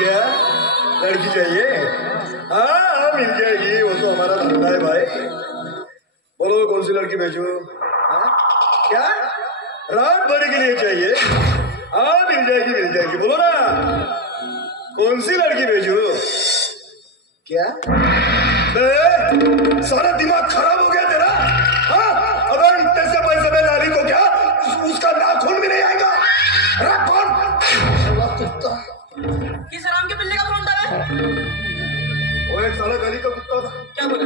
क्या लड़की चाहिए? हाँ मिल जाएगी, वो तो हमारा धंधा है भाई। बोलो कौन सी लड़की भेजो? क्या रात भर के लिए चाहिए? हाँ मिल जाएगी, बोलो ना कौन सी लड़की भेजो? क्या सारा दिमाग खराब हो गया तेरा? हाँ अगर इतने से पैसे में नाली को क्या उसका नाखून भी नहीं आएगा? किस हराम के बिल्ली का फोन था? वो एक साला गली का कुत्ता था। क्या बोला?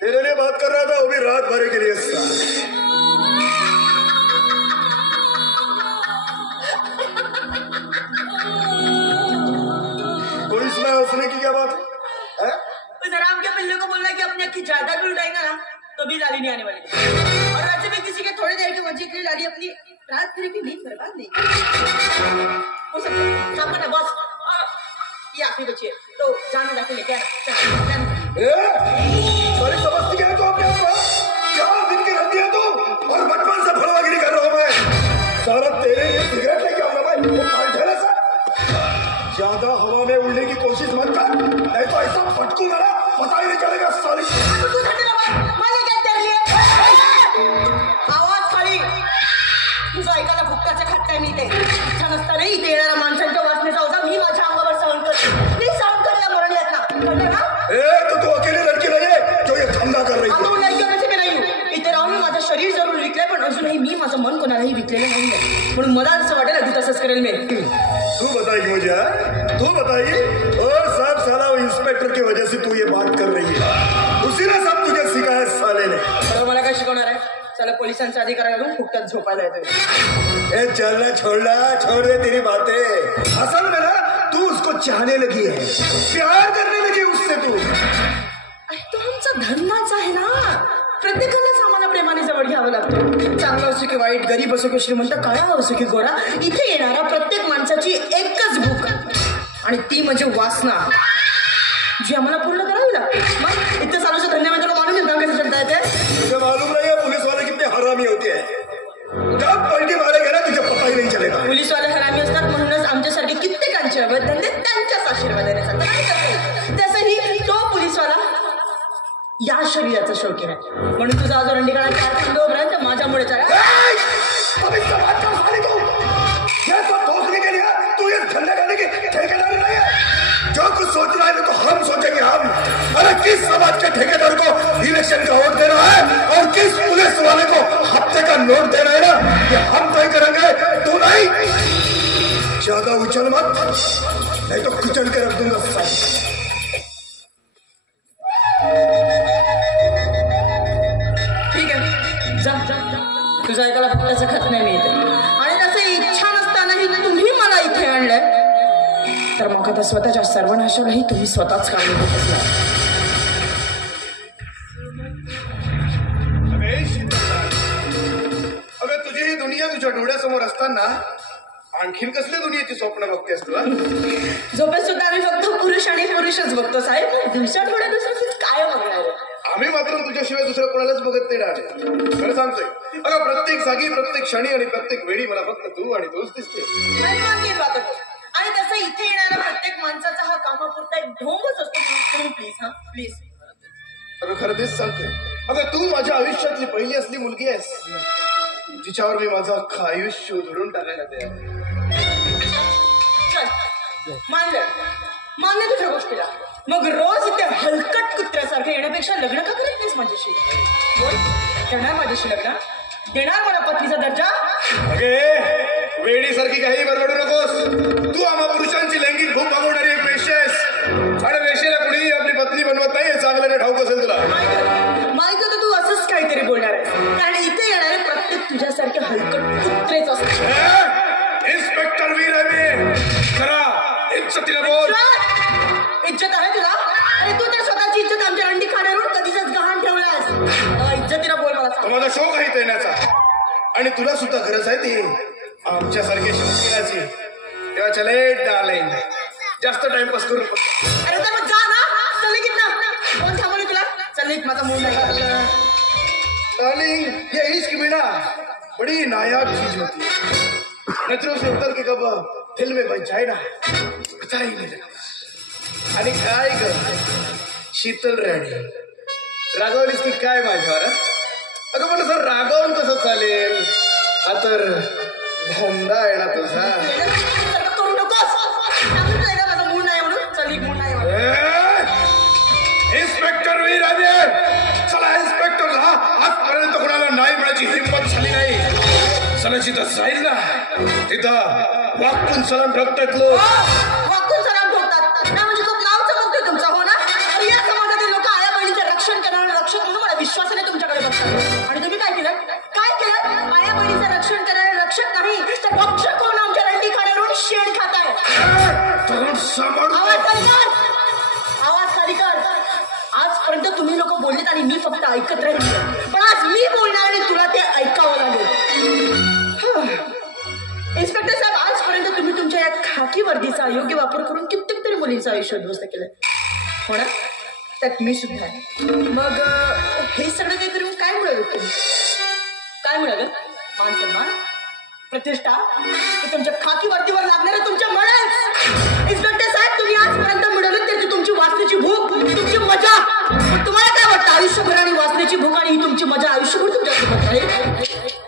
तेरे लिए बात कर रहा था, वो भी रात भर के लिए। कोई इसमें हंसने की क्या बात है? उस हराम के बिल्ली को बोलना कि अपनी अक्की जायदाद भी उठाएगा ना तो भी लाली नहीं आने वाली। और वैसे भी किसी के थोड़ी देर के मजे के लिए लाली अपनी रात भर की नींद बर्बाद नहीं हो सकता ना बॉस। ये आखिरी बच्ची है तो जाने जाके लेके आना। समझती है तो अपने 4 दिन की रखी है तू और बचपन से फलवागिरी कर रहा हूं मैं। सारा तेरे लिए सिगरेट लेके आऊंगा मैं, वो पांठेले से। ज्यादा हवा में उड़ने की कोशिश मत कर, नहीं तो ऐसा फटकूंगा ना पता ही नहीं चलेगा साली। आवाज खाली तुझं ऐकायला फुक्काचं खात काय मी ते छान असताना इथे येणाऱ्या माणसांच्या वासनेचा होता मी माझ्या अंगावर सहन करायला मरण येत ना तो तू अकेली लड़की नहीं है जो ये धंधा कर रही है। आता लड़की वैसे मी नाही इथे राहून मी माझं शरीर जरूर विकलंय पण अजूनही मी माझं मन कोणालाही विकलेलं नाहीये म्हणून मला असं वाटेल अगदी तसंच करेल मी। तू बताएगी मुझे? तू बताएगी? और सब साला इंस्पेक्टर की वजह से तू ये बात कर रही है, उसी ने सब तुझे सिखाया साले ने। बरं मला काय शिकवणार आहे? चला पोलिसांचा अधिकार करून फुकटात झोपायला येतोय। चलना छोड़ दे तेरी बातें। असल में ना तू उसको चाहने लगी है, प्यार करने लगी उससे तू। तो आमचा धर्माच आहे ना, प्रत्येकालाच आम्हाला प्रेमाने जवळ घ्यावं लागतं। चांगला असो की वाईट, गरीब असो की श्रीमंत, काळा असो की गोरा, इथे येणाऱ्या प्रत्येक माणसाची एकच भूक आणि ती म्हणजे वासना जी आम्हाला पूर्ण करावी लागते। मग इतकं चालूचं धन्यवाद तुला मालूम आहे कसं चलता येते? तुझे मालूम नहीं है पुलिस वाले कितने हरामी होते हैं? जब पलटी मारेगा ना तुझे पता ही नहीं चलेगा। पोलीस वाले हरामी असतात म्हणूनच आमच्यासारखे कित्येकांचे अवैध धंदे त्यांच्याच आशीर्वादाने चालतात। तसंही तो पोलीसवाला या शरीराचा शौकीन आहे म्हणून तुझा जो रंडीकाळा थांबवपर्यंत माझ्यामुळे तू ये धंधा करने की ठेकेदार नहीं है। जो कुछ सोच रहा है तो हम सोचेंगे हम। अरे किस समाज के ठेकेदार को इलेक्शन का वोट देना है और किस पुलिस वाले को हफ्ते का नोट देना है ना, ये हम तय करेंगे, तू नहीं। ज्यादा उछल मत नहीं तो कुचल के रख दूंगा। ठीक आहे जा तुझा ऐकायला फक्ताचं खत नाही मी इथे आणि तसं इच्छा नसतानाही तुम्ही मला इथे आणलंय तर मग आता स्वतःच्या सर्वनाशालाही तुम्ही स्वतःच कारणीभूत असणार। अगं तुझी ही दुनिया तुझ्या डोळ्यासमोर असताना आणखीन कसल्या दुनियेची स्वप्न बघतेस तुला? झोपेत सुद्धा आम्ही फक्त पुरुष आणि पुरुषच बघतो साहेब, दिवसा थोड्या दुसरं काय बघणार? आम्ही मात्र तुझ्याशिवाय दुसरं कोणालाच बघत नाही राहते। खरं सांगतोय अगं, प्रत्येक जागी, प्रत्येक क्षणी आणि प्रत्येक वेळी मला फक्त तू आणि तूच दिसते। आणि तसं इथे येणाऱ्या प्रत्येक माणसाचा हा कामापुरता एक ढोंगच असतो। प्लीज हा प्लीज। अगं खरं तेच सांगतोय, अगं तू माझ्या आयुष्यातली पहिली असली मुलगी आहेस जिच्यावर मी माझं अख्खं आयुष्य उधळून टाकायला तयार। चल मानले तुझ्या गोष्टीला, मग रोज इथे हलकट कुत्र्यासारखं येण्यापेक्षा लग्न का करत नाहीस माझ्याशी? बोल, करणार माझ्याशी लग्न? देणार मला पत्नीचा दर्जा? अगे वेडीसारखी काही बरबडू नकोस। तू आम्हा पुरुषांची लैंगिक भूक भागवणारी एक वेश्या आहेस आणि वेश्येला कुणीही आपली पत्नी बनवत नाही, हे चांगल्याने ठाऊक असेल तुला। माहिती तर तू असंच काहीतरी बोलणार आहेस, कारण इथे येणारे प्रत्येक तुझ्यासारखे हलकट कुत्रेच असतात। इन्स्पेक्टर वीर आहे मी, खरा इज्जतीने बोल। इज्जत आहे तुला? आणि तू तर स्वतःची इज्जत आमच्या अंडी खाण्यावरून कधीच गहाण ठेवलास। इज्जतीने बोल मला सांग। माझा शौक आहे येण्याचा आणि तुला सुद्धा गरज आहे ती आमच्यासारखे शौकीनाची। तेव्हा चले डार्लिंग, जास्त टाइमपास करू। अरे तर मग जा ना, चल की ना, कोण थांबवलं तुला? चल एक माझा मूड नाही। डार्लिंग ये इश्क भी ना बड़ी नायाब चीज होती है, नजरों से उतर के कब फिल्म बन जाए ना पता ही नहीं लगा. आणि काय ग शीतल राणी रागवलीस की काय माझ्यावर? अगं पण असं रागवून कसं चालेल? हा तर धंदा आहे ना तुझा. करू नकोस. माझा मूड नाही म्हणून चल मूड नाही इन्स्पेक्टर वीर आले. चला इन्स्पेक्टरला आजपर्यंत कोणाला नाही मिळायची हिंमत झाली नाही. चला जिथं जाईल ना तिथं वाकून सलाम ठोकतात लोक. वाकून सलाम ठोकतात ना म्हणजे खूप नाव चमकतोय तुमचा हो ना. आणि या समाजातील लोक आया बहिणीचं रक्षण करणारे रक्षक म्हणून मला विश्वासाने तुमच्याकडे बघतात. आणि तुम्ही काय केलं? काय केलं? आया बहिणीचं रक्षण करणारे रक्षक नाही तर भक्षक होऊन आमच्या रंडी खाण्यावरून शेण खाताय. आवाज खाली कर. आवाज खाली कर. आजपर्यंत तुम्ही लोक बोललेत आणि मी फक्त ऐकत राहिले. पण आज मी बोलणार आणि तुला ते ऐकावं लागेल. इन्स्पेक्टर साहेब आजपर्यंत तुम्ही तुमच्या या खाकी वर्दीचा योग्य वापर करून कित्येक तरी मुलींचं आयुष्य उद्ध्वस्त केलंय हो ना. त्यात मी सुद्धा आहे. मग हे सगळं काही करून काय मिळालं तुम्ही? काय मिळालं? मान सन्मान प्रतिष्ठा तुमच्या खाकी वर्दीवर लागणारे तुमच्या मनात. इन्स्पेक्टर साहेब तुम्ही आजपर्यंत मिळवलं त्याची तुमची वाचण्याची भूक तुमची मजा. तुम्हाला काय वाटतं आयुष्यभर आणि वाचण्याची भूक आणि ही तुमची मजा आयुष्यभर तुमच्यासोबत आहे?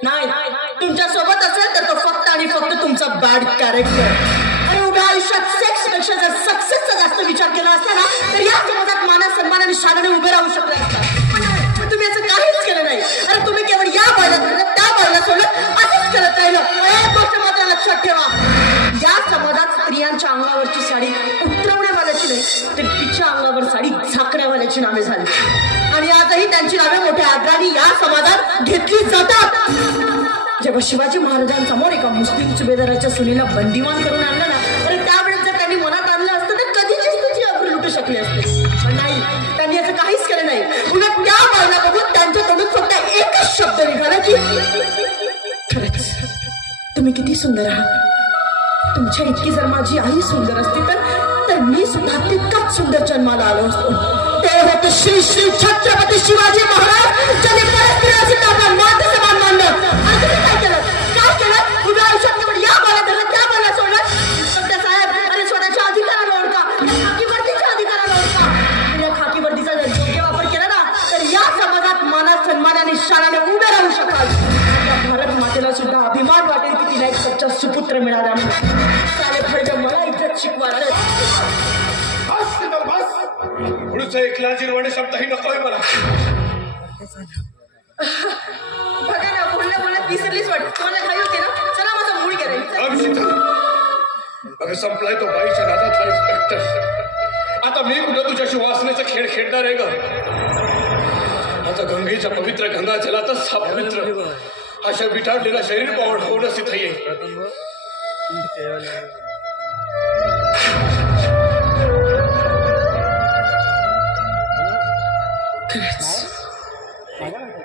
नाही तुमच्या सोबत असेल तर तो फक्त आणि फक्त तुमचा बॅड कॅरेक्टर. आणि उभ्या आयुष्यात सेक्स पेक्षा जर सक्सेसचा जास्त विचार केला असता ना तर या समाजात मान सन्मान आणि शानाने उभे राहू शकले असतात. पण तुम्ही असं काहीच केलं नाही. अरे तुम्ही केवळ या बायला धरलं त्या बायला सोडलं असंच करत राहिलं. एक गोष्ट मात्र लक्षात ठेवा या समाजात स्त्रियांच्या अंगावरची साडी उतरवण्यावाल्याची नाही तर तिच्या अंगावर साडी झाकण्यावाल्याची नावे झाली. आणि आजही त्यांची नावे मोठ्या आदराने या समाजात घेतली जातात. जेव्हा शिवाजी महाराजांसमोर एका मुस्लिम सुभेदाराच्या सुनीला बंदिवान करून आणलं ना तर त्यावेळेस जर त्यांनी मनात आणलं असतं तर कधीचीच त्याची अब्रू लुटू शकली असते. पण नाही त्यांनी असं काहीच केलं नाही. उलट त्या बाळाला बघून त्यांच्या तोंडून फक्त एकच शब्द निघाला की खरंच तुम्ही किती सुंदर आहात. तुमच्या इतकी जर माझी आई सुंदर असती तर मी सुद्धा तितकाच सुंदर जन्माला आलो असतो. ते होते श्री श्री छत्रपती शिवाजी महाराज ज्यांनी परस्त्रीला आपला माता समान मानलं. आणि तुम्ही काय केलं? उभ्या आयुष्यात केवळ या बाला धरलं त्या बाला सोडलं. इन्स्पेक्टर साहेब अरे स्वतःच्या अधिकाराला ओळखा. खाकी वर्दीच्या अधिकाराला ओळखा. या खाकी वर्दीचा जर योग्य वापर केला ना तर या समाजात मानात सन्मानाने शानाने उभे राहू शकाल. त्या भारत मातेला सुद्धा अभिमान वाटेल की तिला एक सच्चा सुपुत्र मिळाला. मला इज्जत शिकवायला पुढचं एक लाजीरवाणे शब्दही नकोय मला. बघा ना बोलण्यात विसरलीच वाटत. तुम्हाला घाई होते ना. चला माझा मूड गेला. अगं संपलाय तो बाईच्या नादातला इन्स्पेक्टर. आता मी कुठं तुझ्याशी वासनेचा खेळ खेळणार आहे ग. आता गंगेच्या पवित्र गंगा जलातच हा पवित्र अशा विटाळलेला शरीर पावड होणंच इथं येईल.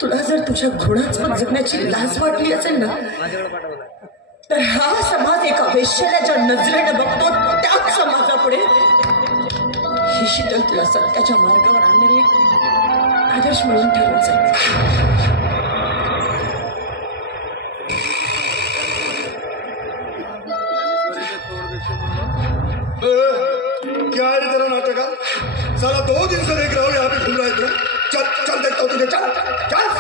तुला जर तुझ्या गुणाचं जगण्याची लाज वाटली असेल ना तर हा समाज एका वेश्याच्या नजरेने बघतो त्याच समाजापुढे ही शीतल तुला सत्याच्या मार्गावर आणणारी आदर्श म्हणून ठरवून जाईल. क्या है तेरा नाटक? साला 2 दिन से देख रहा हूँ यहाँ पे घूम रहा है. चल चल देखता हूँ तुझे. चल चल.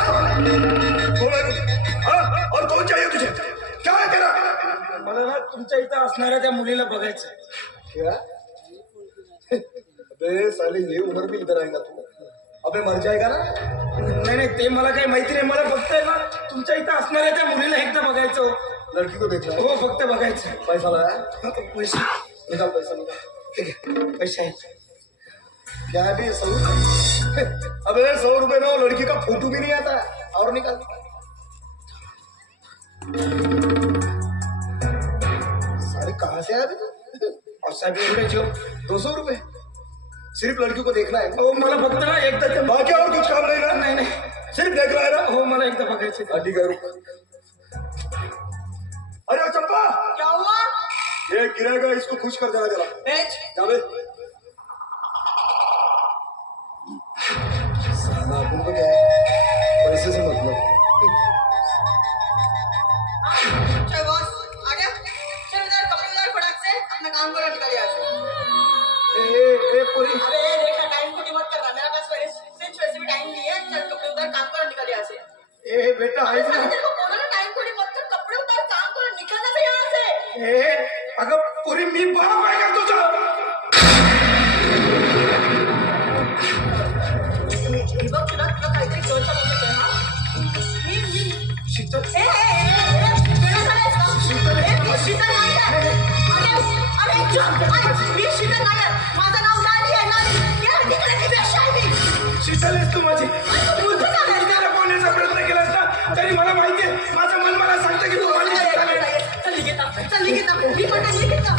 और कौन चाहिए तुझे? क्या है तेरा? मला ना तुमच्या इथं असणाऱ्या त्या मुलीला बघायचं. क्या? अबे साले ये उम्र में इधर आएगा तू? अबे मर जाएगा ना. नाही ते मला काही माहिती नाही. मला फक्त आहे ना तुमच्या इथं असणाऱ्या त्या मुलीला एकदा बघायचं. लड़की को देखना. हो फक्त बघायचं. पैसा लाया? पैसे निकाल पैसा निकाल. ठीक आहे पैसे आहेत. क्या है 100 रुपये? अबे 100 रुपये में वो लड़की का फोटो भी नहीं आता. और निकाल. सारे कहाँ से आया तू? और साहेब एवढे जो 200 रुपये सिर्फ लड़की को देखना है. हो मला फक्त ना एकदा ते बाकी और कुछ काम नहीं ना. नाही सिर्फ देख रहा है ना. हो मला एकदा बघायचं. ठीक है रुक. अरे चंपा क्या हुआ? ये गिरेगा इसको खुश कर देना जरा. साला अपन को क्या है पैसे से मतलब. चल बॉस आ गया. चल इधर कपड़े उतार फटाक से. अरे रेखा टाइम को मत करना, मेरा पास सिर्फ वैसे भी टाइम नहीं है। चल कपड़े उतार, काम कर, निकल यहाँ से। ए बेटा अरे तेरे को बोला ना टाइम को मत कर, कपड़े उतार, काम कर, निकलना भी यहाँ से। ए अगं पुरी मी बाप आहे का तुझा? बघ तुला काहीतरी जोरचा बोलत आहे हा? शीतल शीतल नाही आहे. अरे मी शीतल नाही आहे. माझं नाव नाली आहे, नाली. या तिकडे वेश्या आहे मी. शीतल आहेस तू माझी. त्याला बोलण्याचा प्रयत्न केला असता तरी मला माहिती आहे, माझं मन मला सांगतं की तू माझी शीतल आहे. चल निघता मी पण निघता.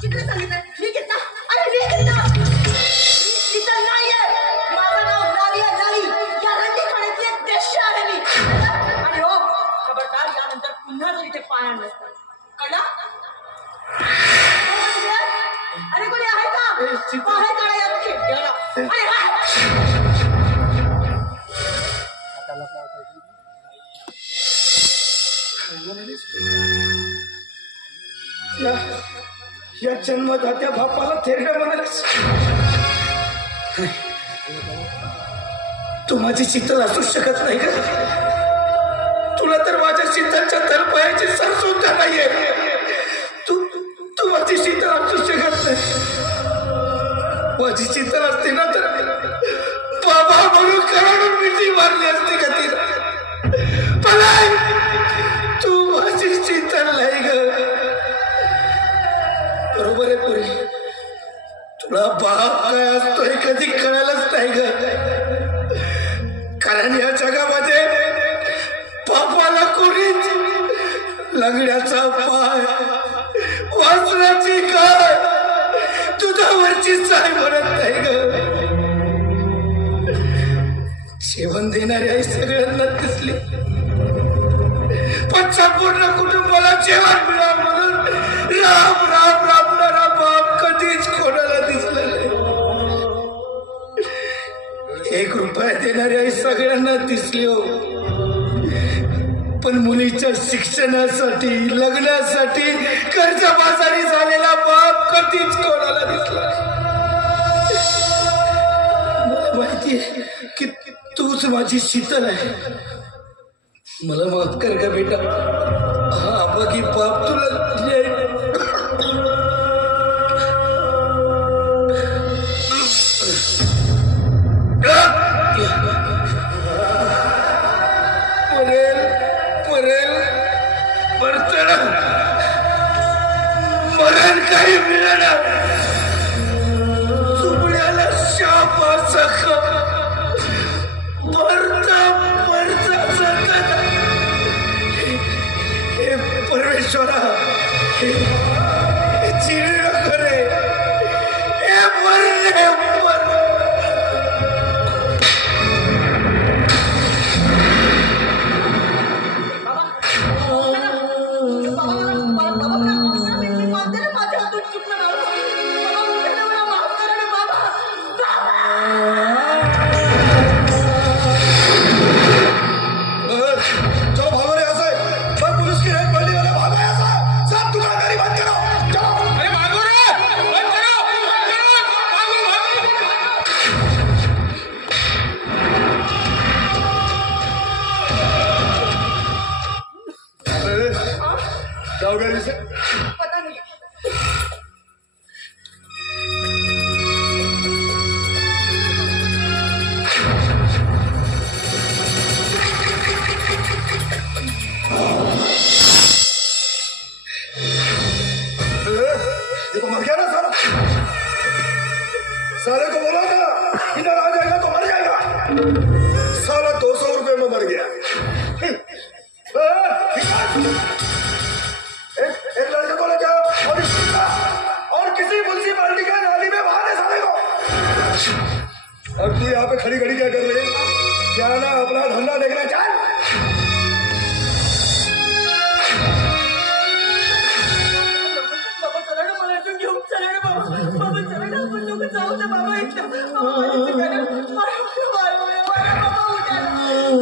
किती सांगितलं निघता. अरे निघता. शीतल नाही आहे. माझं नाव नाली आहे, नाली. या रंगीखाण्यातली एक वेश्या आहे मी. आणि हो खबरदार, यानंतर पुन्हा जर इथे पाया नसतं कळलं? अरे कोणी आहे का? बाहेर काढा या खिडक्याला. या जन्मदात्या बापाला थेरडं म्हणालीस. तू माझी शीतल असू शकत नाही का? तुला तर माझ्या शीतलच्या तलपायाची सर सुद्धा नाहीये. तू माझी शीतल असू शकत नाही. माझी शीतल असते ना तर बाबा म्हणून करोडून मिठी मारली असते का तिला. पण तू माझी शीतल नाही ग. बरोबर आहे पुरी, तुला बाप काय असतो हे कधी कळालंच नाही ग. कारण या जगामध्ये बापाला कोणीच लंगड्याचा पाय, वासराची गाय, दुधावरची चाय म्हणत नाही ग. जेवण देणारी आई सगळ्यांना दिसली, पण संपूर्ण कुटुंबाला जेवण मिळाल म्हणून राम राम राबणारा बाप कधीच कोणाला दिसला नाही. 1 रुपया देणारी आई सगळ्यांना दिसली हो, पण मुलीच्या शिक्षणासाठी, लग्नासाठी कर्जबाजारी झालेला बाप कधीच कोणाला दिसला. मला माहितीये की तूच माझी शीतल आहे. मला माफ कर का बेटा. हा बघी बाप तुला मरण काही मिळणार. चुकण्याला शाप मरता जगत. हे परमेश्वरा, हे चिड करे, हे मरणे पता नहीं. ये तो मर गया ना सारा. सारे को बोला था इधर आ जाएगा तो मर जाएगा. सारा 200 रुपए में मर गया. एक लड़के को ले जाओ और किसी म्युनिसिपालिटी का नाली में बहाने साले को. अब तू यहाँ पे खड़ी खड़ी क्या कर रही है? क्या ना अपना धंधा देखना चाह. बाबा चला ना, मला इथून घेऊन चला ना बाबा. बाबा चला ना, आपण लोक जाऊ ना बाबा इथं. बाबा माझी चुका ना.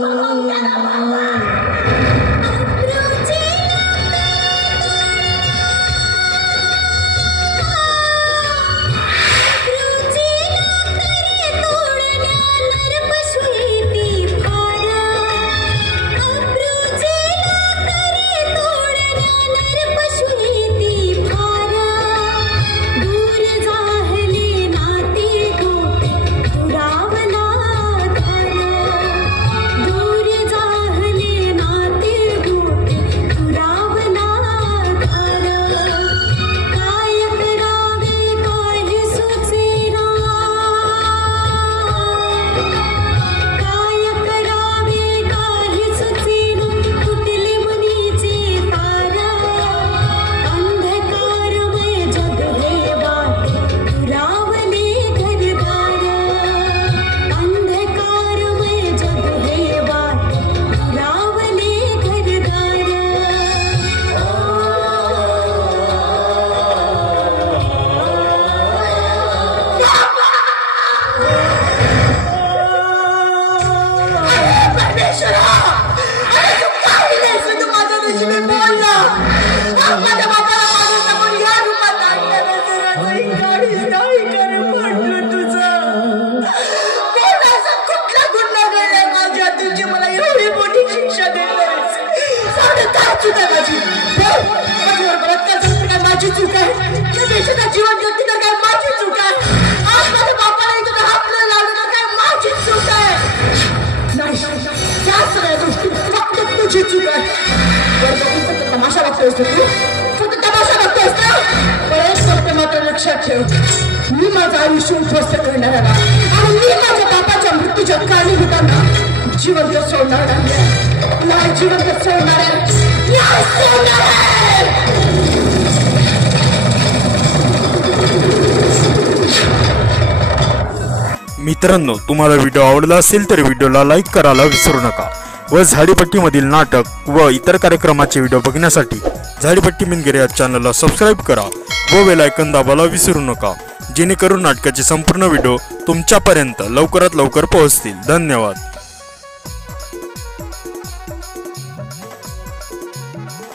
बाबा उद्या ना बाबा. चूक आहे माझी. माझ्यावर बलात्कार झाला तर काय माझी चूक आहे? या देशाचा जीवन जगती तर काय माझी चूक आहे? आज माझ्या बापाला इथं हातला लावलं तर काय माझी चूक आहे? नाही, या सगळ्या गोष्टी फक्त तुझी चूक आहे. फक्त तमाशा बघतोयस तू, फक्त तमाशा बघतोयस ना. बरेच फक्त मात्र लक्षात ठेव, मी माझं आयुष्य उद्ध्वस्त करणार आहे आणि मी माझ्या बापाच्या मृत्यूच्या कारणीभूतांना जिवंत सोडणार नाही. जिवंत सोडणार आहे. मित्रांनो, तुम्हाला व्हिडिओ आवडला असेल तर व्हिडिओला लाईक करायला विसरू नका व झाडीपट्टीमधील नाटक व इतर कार्यक्रमाचे व्हिडिओ बघण्यासाठी झाडीपट्टी मिनगिरे या चॅनलला सबस्क्राईब करा व बेल आयकॉन दाबायला विसरू नका, जेणेकरून नाटकाचे संपूर्ण व्हिडिओ तुमच्यापर्यंत लवकरात लवकर पोहोचतील. धन्यवाद.